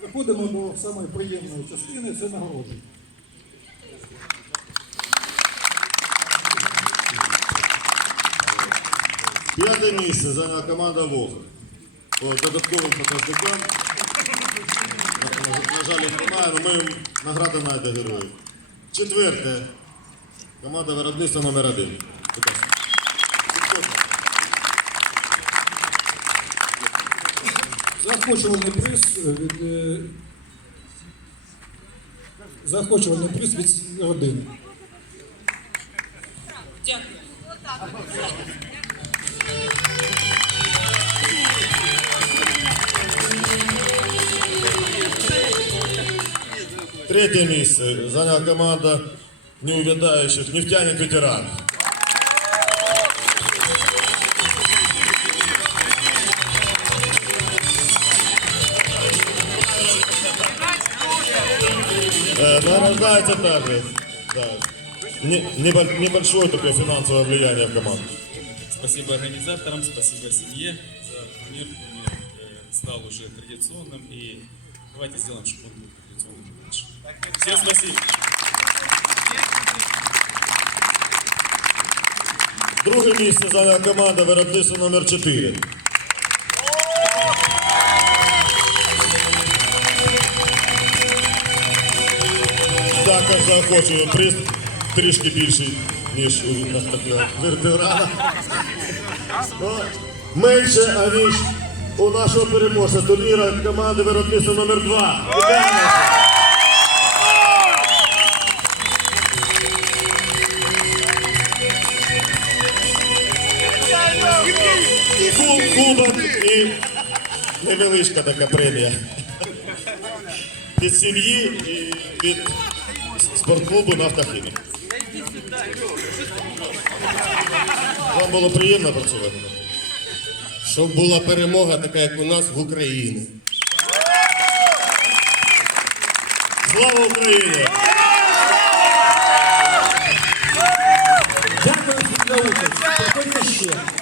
Переходимо до самої приємної частини це нагородження. П'яте місце зайняла команда Вога. Додатковим показникам. На жаль, їх немає, але ми їм награди найде героїв. Четверте. Команда виробництва номер 1 Заохочувальний приз е, від е, заохочувальний приз від родини. Дякую. Третє місце зайняла команда неувядаючих нефтяник ветеран. Э, Награждается также. Да. Не- небо- Небольшое такое финансовое влияние в команду. Спасибо организаторам, спасибо семье за турнир. Турнир э, стал уже традиционным и давайте сделаем, чтобы он был традиционным и дальше. Всем спасибо. Друге місце зайняла команда виробництва номер 4. Також заохочую приз трішки більший, ніж у навпаки ветерана. Ну, Менше, аніж у нашого переможця турніра команди виробництва номер 2. Вітаємо! Ку- Кубок і невеличка така премія. Від сім'ї і від спортклубу «Нафтохімік». Вам було приємно працювати? Щоб була перемога така, як у нас в Україні. Слава Україні! Дякую за участь. Приходьте ще.